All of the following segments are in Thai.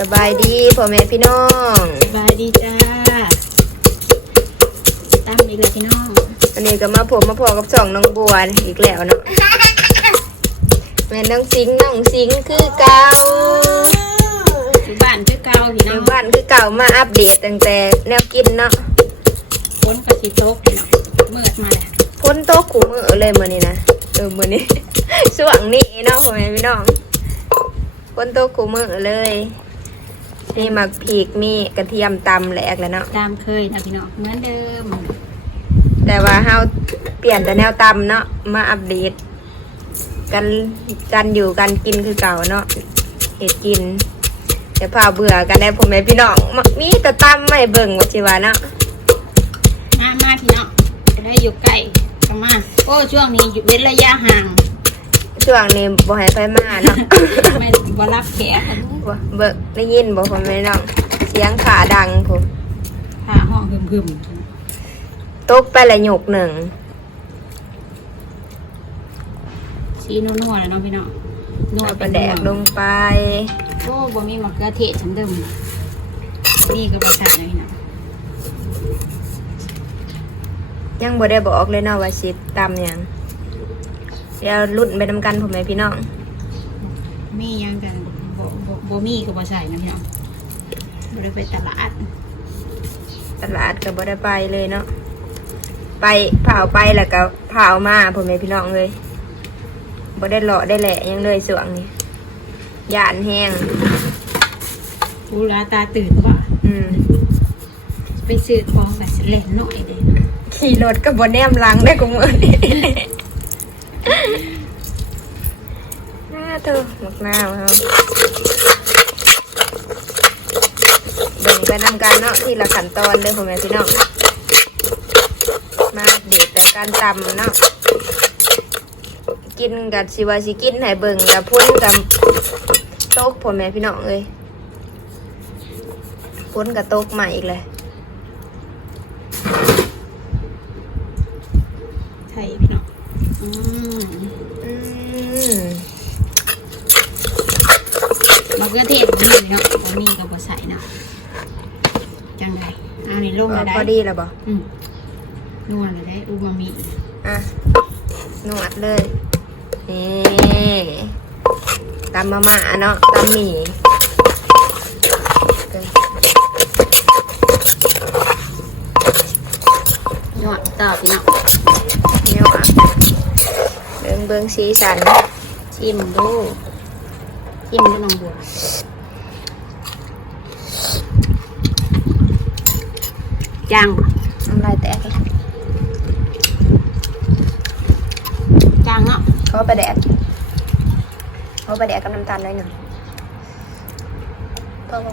สบายดีพ่อแม่พี่น้องสบายดีจ้าตั้มอีกแล้วพี่น้องวันนี้ก็มาผมมาพอกับสองน้องบัวอีกแล้วเนาะแม่น้องสิงห์น้องสิงห์คือเก่าอยู่บ้านคือเก่าพี่ในน้องบ้านคือเก่ามาอัปเดตตั้งแต่แนวกินเนาะฝนกับสีตกพี่น้องเมื่อมาแล้วพ้นโต๊ะขู่มือเลยมื้อนี้นะเออมื้อนี้ช่วงนี้เนาะพ่อแม่พี่น้องพ้นโต๊ะขู่มือเลย นี่หมักผีกมีกระเทียมตำแหลกแล้วเนาะตามเคยนะพี่น้องเหมือนเดิมแต่ว่าเฮาเปลี่ยนแต่แนวตำเนาะมาอัปเดต กันกันอยู่กันกินคือเก่าเนาะเห็ดกินแต่พาเบื่อกันได้ผมแม่พี่น้องมมีแต่ตำไม่เบิ่งว่าจิว่าเนาะมามาพี่น้องจะได้อยู่ใกล้กันมาโอ้ช่วงนี้อยู่เว้นระยะห่าง ช่วงนี้บ่ให้ไฟมาเนาะไม่บ่รับแขกกันบ่เบิ่งได้ยินบ่ผมแม่น้องเสียงขาดังผมผ้าห้องหึมตกไปละหยกหนึ่งๆสีนัวๆแล้วเน้องพี่น้องนวเอาปเป็ลาแดกลงไปโอ้บ่มีมะเขือเทศฉันเดิมนี่ก็บ่ใส่นะพี่น้องยังบ่ได้บอกเลยเนาะว่าสิตำหยัง เดี๋ยวรุ่นไปนำกันผมแม่พี่น้อง มีหยังกันบ่บ่บ่มีก็บ่ใส่นะพี่น้องบ่ได้ไปตลาด ตลาดก็บ่ได้ไปเลยเนาะ ไปเผาไปแล้วก็เผามาผมแม่พี่น้องเลยบ่ได้เลาะได้แหละยังเลยสวงนี่ย่านแห้งกูลาตาตื่นว่าอืมไปซื้อของแบบเล่นหน่อยเด้ขี่รถก็บ่แนมหลังได้กูมือนี่ หน้าเธอหมกหน้าวเฮาเบิ่งไปนำกันเนาะที่ละขั้นตอนเลยผมแม่พี่น้องมาอัปเดตแต่การตำเนาะกินกับสิวาสิกินให้เบิ่งกับพ้นกับโต๊ะผมแม่พี่น้องเอ้ยพ้นกับโต๊ะใหม่อีกเลย ไทยพี่น้องอืม อืม มะ เขือเทศบ่มีเนาะบ่มีก็บ่ใส่เนาะจังไดเอานี่ลงพแล้วได้อดีแล้วบ่อืมนวลแล้วได้อูมามิอะนวดเลยนี่ตำมาม่าเนาะตำหมี่เกินนวดต่อพี่น้องเนี้ยอะเบิ่งเบิ่งสีสันชิมดู ชิมดูน้องบัวจังน้ำลายแตกเลยจังเนาะเขาไปแดดเขาไปแดดกับน้ำตาลหน่อยหนึ่งพอบ่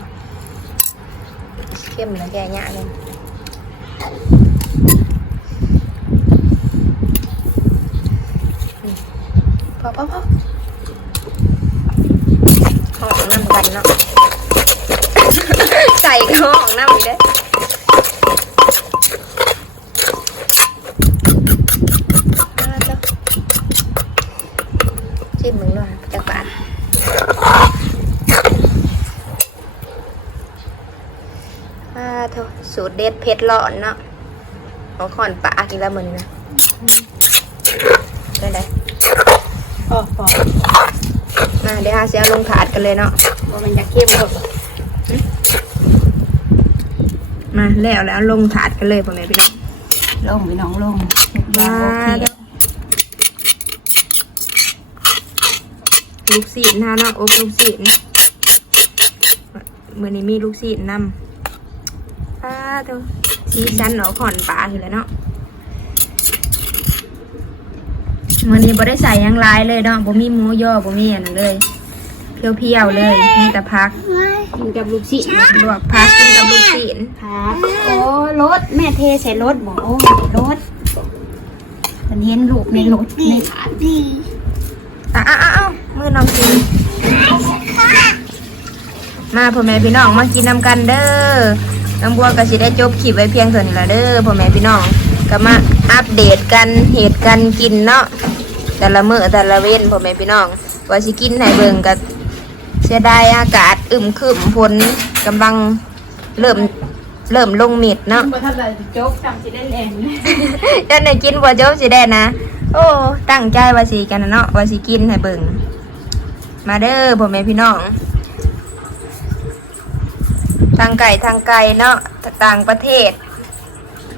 เข้มแล้วแกหยาเลยพอพอพอ ห้องน้ำกันเนาะไก่ก็ห้องน้ำอีกเด้อมาเจ้าจิ้มมึงด้วยจากปากอ่าเถอะสูตรเด็ดเผ็ดร้อนเนาะเอาขอนปลากินแล้วมึงนะได้ไดพอพอ มาเดี๋ยวหาเสียลงถาดกันเลยเนาะบ่มันจะเข้มบ่มาแล้วแล้วลงถาดกันเลยพ่อแม่พี่น้องลงพี่น้องลงมาโอเคลูกศิษย์นะเนาะอบลูกศิษย์เมื่อนี้มีลูกศิษย์นำป้าเถอะสีสันเนาะขอนปลาอยู่แล้วเนาะ มื่อนี้บ่ได้ใส่หยังหลายเลยเนาะบ่มีหมูย่อบ่มีอันนั้นเลยเพียวๆเลยมีแต่พักกินกับลูกศิษย์ลวกพักกินกับลูกศิษย์ครับโอ้รถแม่เทใส่รถบอกโอ้รถมันเห็นลูกในรถในถาดอะอะอะเอามือน้องกินมาพ่อแม่พี่น้องมากินนำกันเด้อน้ำบัวก็สิได้จบคลิปไว้เพียงเท่านี้ละเด้อพ่อแม่พี่น้องก็มา อัปเดตกันเหตุกันกินเนาะแต่ละมื้อแต่ละเว้นพ่อแม่พี่น้องว่าสิกินให้เบิ่งกับเสียดายอากาศอึมครึมฝนกำลังเริ่มเริ่มลงมิดเนาะบ่ทันได้โจ๊กจำสิได้แรงเลยจะได้กินบัวโจ๊กสิได้นะ โอ้ตั้งใจว่าสิกันนะเนาะว่าสิกินให้เบิ่งมาเด้อพ่อแม่พี่น้องทางไก่ทางไก่เนาะต่างประเทศ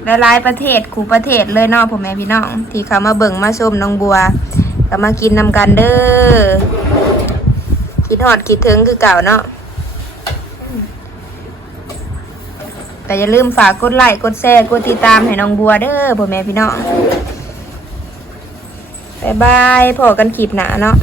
หลายๆประเทศคูประเทศเลยเนาะพ่อแม่พี่น้อง ที่เขามาเบิ่งมาชมน้องบัวก็มากินนำกันเด้อคิดฮอดคิดถึงคือเก่าเนาะแต่อย่าลืมฝากกดไลค์กดแชร์กดติดตามให้น้องบัวเด้อพ่อแม่พี่น้องบายบายพอกันคลิปหนาเนาะ